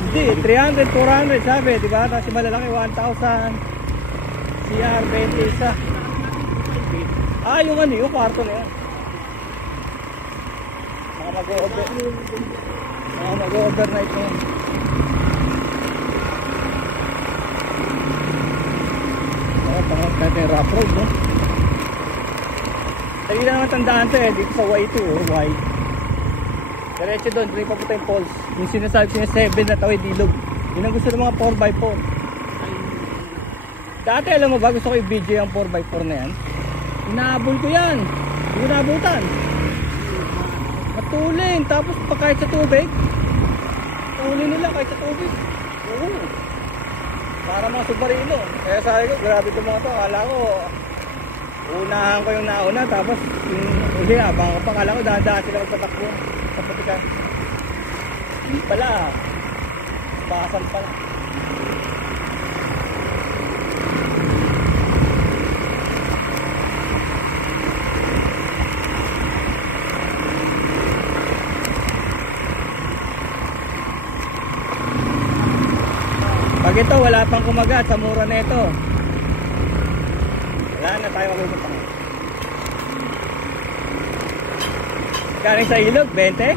Hindi, 300, 400 sabi, di ba? Tapos yung malalaki, 1,000. CR, 20 isa. Ah, yung ano, yung kwarto na yun. Mga mag-overnight na yun. Pangat natin yung rough road, no? Lagi na naman tandaan to eh, dito sa Y2, Y. Diretso doon, tuloy pa puta yung poles. Yung sinasabi siya 7 na tawid ilog. Yun ang gusto ng mga 4x4. Dati alam mo ba, gusto ko i-video yung 4x4 na yan. Inaabol ko yan. Hindi ko naabutan. Matulin, tapos pa kahit sa tubig. Tulin nila kahit sa tubig. Oo. Para mga submarino. Kaya sabi ko, grabe itong mga to. Akala ko, unahan ko yung nauna. Tapos, hindi abang ko pa. Akala ko, dahan-dahan sila magpatakbo sa putikan. Hindi pala. Bakasan pala. Pag ito, wala pang kumagat sa mura na ito. Wala na tayo magpapang. Galing sa ilog, 20?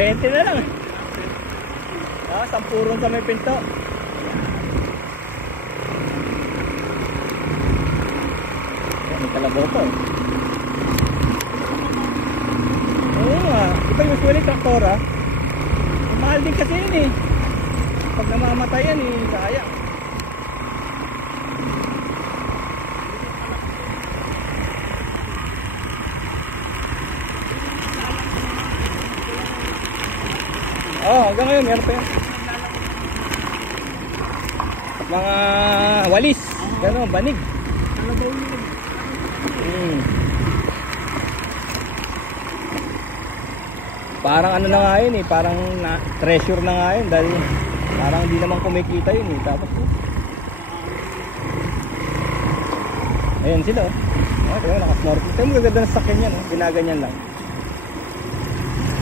20 na lang. Ah, sampurong sa may pinto. May kalabaw pa. Oo nga. Iba usually traktora. Mahal din kasi yun eh. Pag namamatay yan eh, sayang. Oh, hanggang ngayon meron pa yan. Mga walis, gano'n, banig. Parang ano na nga yun eh, parang treasure na nga yun dahil parang hindi naman kumikita yun eh. Tapos ayan sila oh. Oh, tingnan mo, nakasnorkel. Tingnan mo, gaganda ng sakyan yan oh. Ginaganyan lang.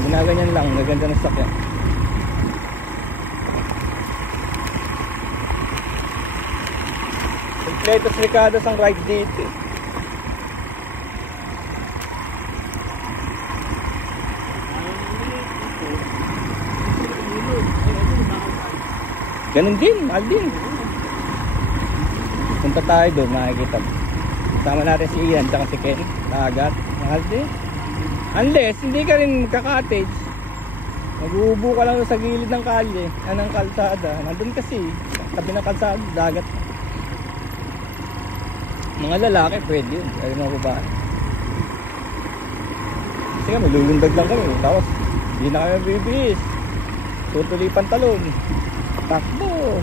Ginaganyan lang, gaganda ng sakyan. Completos Ricardos ang ride dito. Ganun din, mahal din. Punta tayo doon, makikita. Sama natin si Ian, tsaka si Ken. Dagat, mahal din. Unless, hindi ka rin magka-cottage. Mag-uubo ka lang sa gilid ng kalye, ng kalsada. Nandun kasi, tabi ng kalsada, dagat. Mga lalaki, pwede yun. Ay, mga babae. Kasi nga, malulundag lang kami. Tapos, hindi na kami bibis. Tutuloy pantalon. Takbo.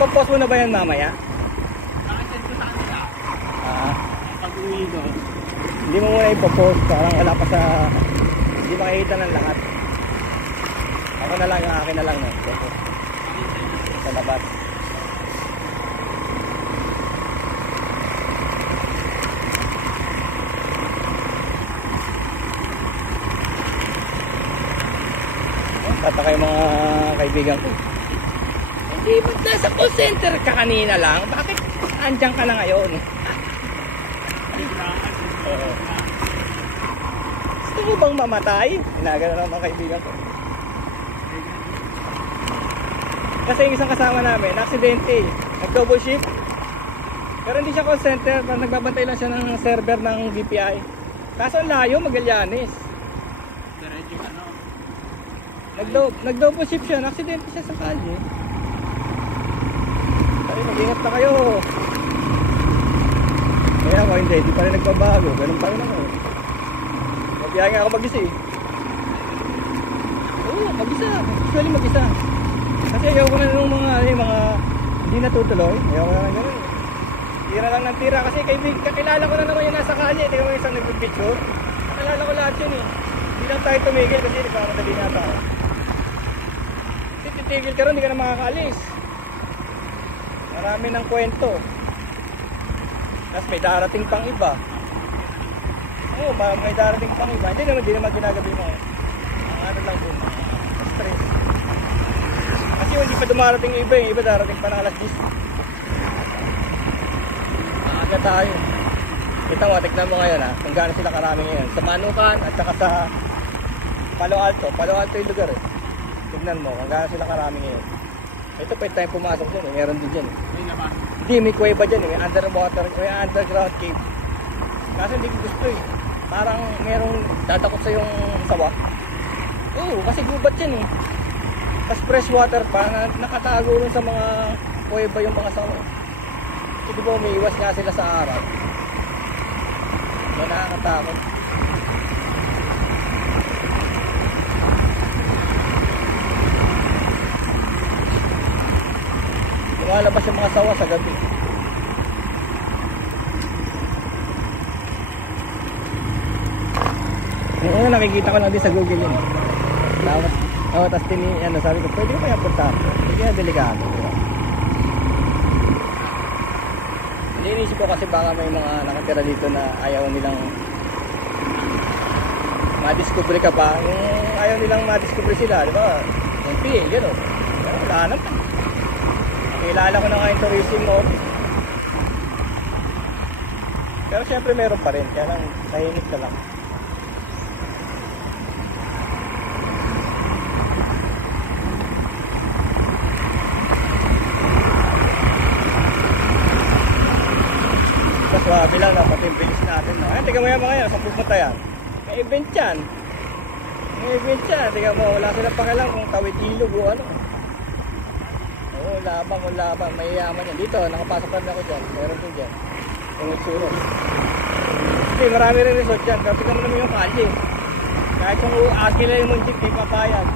Ipopost mo na ba yan mamaya? Nakasend ko sa kanila. Pag-uwi ko. Hindi mo muna ipopost. Parang wala pa sa... Hindi makikita ng lahat. Ako na lang, yung akin na lang. No? Sa labas. Tataka yung mga kaibigan ko. Hindi ba nasa call center ka kanina lang? Bakit andyan ka na ngayon? Gusto mo bang mamatay? Ginagano lang mga kaibigan ko. Kasi yung isang kasama namin, aksidente. Nag-double shift. Pero hindi siya call center. Nagbabantay lang siya ng server ng BPI. Kaso ang layo, Magallanes. Nag-double shift siya. Aksidente siya sa kalye. Ay, mag-ingat na kayo. Kaya ako hindi pa rin nagbabago. Ganun pa rin ako. Mabiyahe nga ako mag-isa eh. Oo, mag-isa. Actually mag-isa. Kasi ayoko na nung mga hindi natutuloy. Ayoko na lang gano'n. Tira lang ng tira. Kasi kakilala ko na naman yung nasa kalye. Tingnan mo yung isang nag-picture. Kakilala ko lahat yun eh. Hindi lang tayo tumigil kasi nagkamadali na tayo. Kasi titigil ka rin, hindi ka na makakaalis. Marami ng kwento. Tapos may darating pang iba. Oo, may darating pang iba. Hindi naman ginagabi mo. Ang ano lang dun, stress. Kasi hindi pa dumarating yung iba eh. Iba darating pa ng alas 10. Maaga tayo. Kita mo, tignan mo ngayon ha, kung gaano sila karami ngayon. Sa Manukan at saka sa Palo Alto. Palo Alto yung lugar eh. Tignan mo kung gaano sila karami ngayon. Ito pwede tayong pumasok dyan eh. Meron din dyan eh. May naman. Hindi, may kuweba dyan eh. May underwater, may underground cave. Kasi hindi ko gusto eh. Parang merong dadakot sa yung sawa. Oo, kasi gubat yan eh. Tapos fresh water pa na nakatago rin sa mga kuweba yung mga sawa. Kasi di ba umiiwas nga sila sa araw. Kaya nakakatakot. Lumalabas yung mga sawa sa gabi. Yung una nakikita ko lang din sa Google yun. Tapos sabi ko, pwede ko kaya puntahan? Hindi na delikado. Hindi, inisip ko kasi baka may mga nakatira dito na ayaw nilang madiscover ka pa. Yung ayaw nilang madiscover sila, di ba? Yung PA, gano'n. Pero wala naman. Kilala ko na nga yung tourism office. Pero syempre meron pa rin. Kaya lang, tahimik na lang. Swabe lang na, pati yung bilis natin. No? Ayun, tiga mo yan mga yan, saan pupunta yan? May event yan. May event yan. Tiga mo, wala silang pakialam kung tawid ilog o ano. Oo, labang, mayayaman yan. Dito, nakapasok pa rin ako dyan. Meron din dyan. Yung itsuro. Hindi, marami rin resort dyan. Kapit naman naman yung kalye. Kahit kung akila yung munjit, may papayag.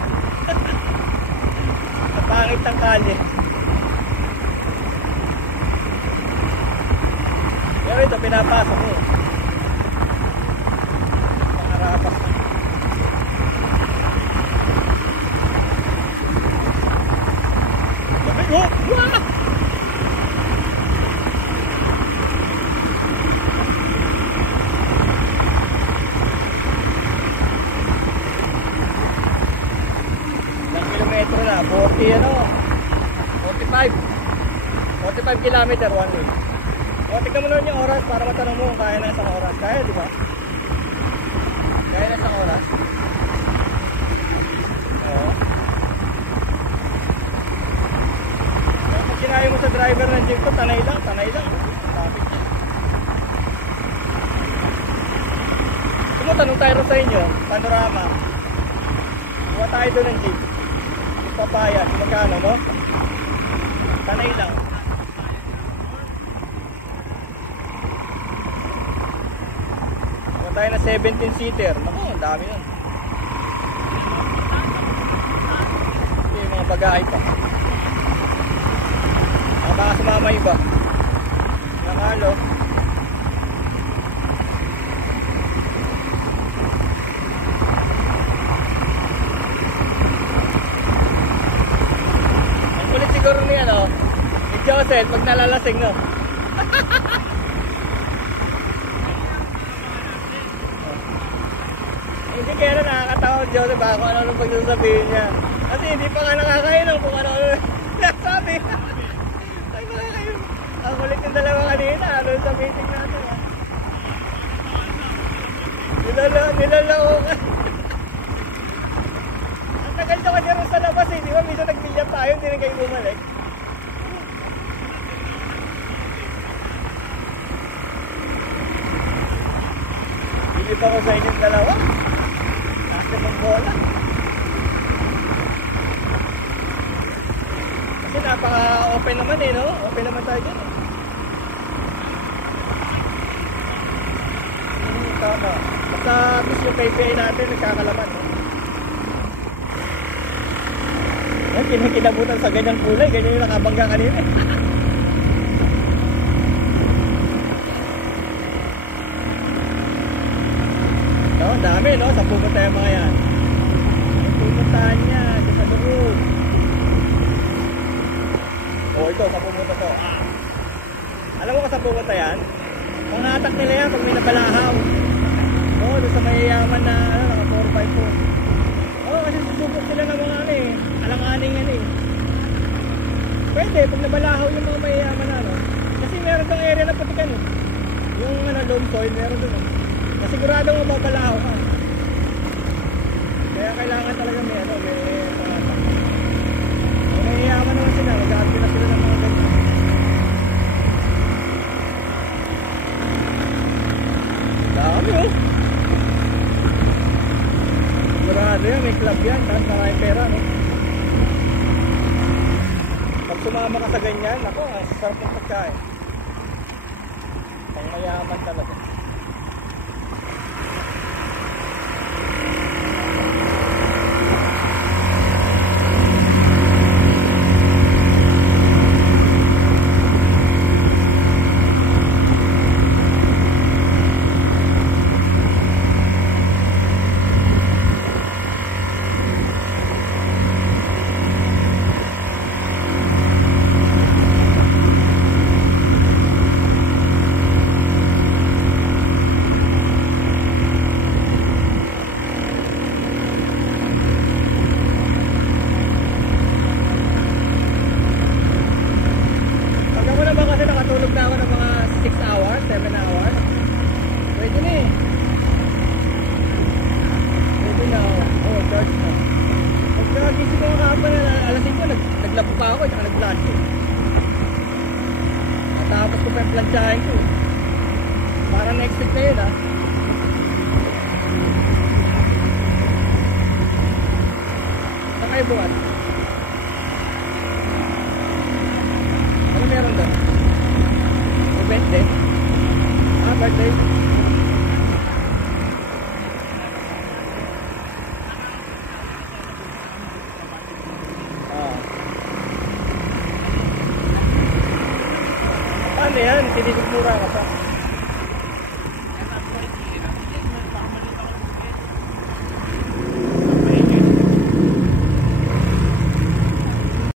Napangit ang kalye. Pero ito, pinapasok ko. Makarapas na. Lapit mo! Wah! Ilang kilometro na? 40 ano? 45 kilometer one way. O, tignan mo naman yung oras para matanong mo kung kaya na isang oras. Kaya, di ba? Kaya na isang oras. Oo. Kaya pag sinabi mo sa driver ng jeep ko, tanay lang. Tumutanong tayo sa inyo, panorama. Kuha tayo doon ng jeep. Papaya, magkano, no? Tanay lang. Tayo na 17-seater. Naku, ang dami nun. Yung mga bagay pa. Baka sumama iba. Nakalo. Ang kulit siguro niya, no? Si Joseph, pag nalalasing, no? Hindi kaya na nakakatawa si Joseph baka kung ano-ano pagsasabihin niya. Kasi hindi pa nga nakakainom kung ano-ano nasabi. Ay nakakainom. Ang kulit yung dalawa kanina. Ano sa meeting natin ha? Nilalao ka. Ang tagal nyo kasi rin sa labas eh. Di ba? Minsan nagmilya tayo. Hindi rin kayo bumalik. Bilip ako sa inyong dalawa. Nasa mong bola. Kasi napaka-open naman eh, no? Open naman tayo dyan eh. tama. Basta at least yung KPI natin nagkakalaman. Yan, kinabutan sa ganyang kulay, ganyan yung nakabangga kanina. No, dami no, sa pupunta yung mga yan. Ang pupuntahan niya, dyan sa loob. O ito, sa pupunta to. Alam mo ka sa pupunta yan? Pangatak nila yan pag may nabalahaw. Oo, doon sa mayayaman na, naka 4-5 po. Oo, kasi susubok sila ng mga alang-aning yan eh. Pwede, pag nabalahaw yung mga mayayaman na, kasi meron kang area na putikan eh. Yung loam soil, meron doon eh. Kasigurado mo mabalahaw ka. Kaya kailangan talaga may pangatak. Kung mayayaman naman sila, mag-aarti na sila ng mga ganyan. Dami oh. Sigurado yan, may club yan, kahit maraming pera no. Pag sumama ka sa ganyan, ako, ang sarap ng pagkain. Pang mayaman talaga. Nakatulog na ako ng mga 6 hours, 7 hours. Pwede na eh. Pwede na ako. Oh, charge na. Pag nakagising ko kahapon na alas 5, naglapo pa ako, tsaka nag-planche. Natapos ko pa yung planchahin ko. Parang next week na yun ah. Saan kayo bukas? Ano meron doon? Birthday? Ah, birthday? Ah. Paano yan? Tinigog mura ka pa.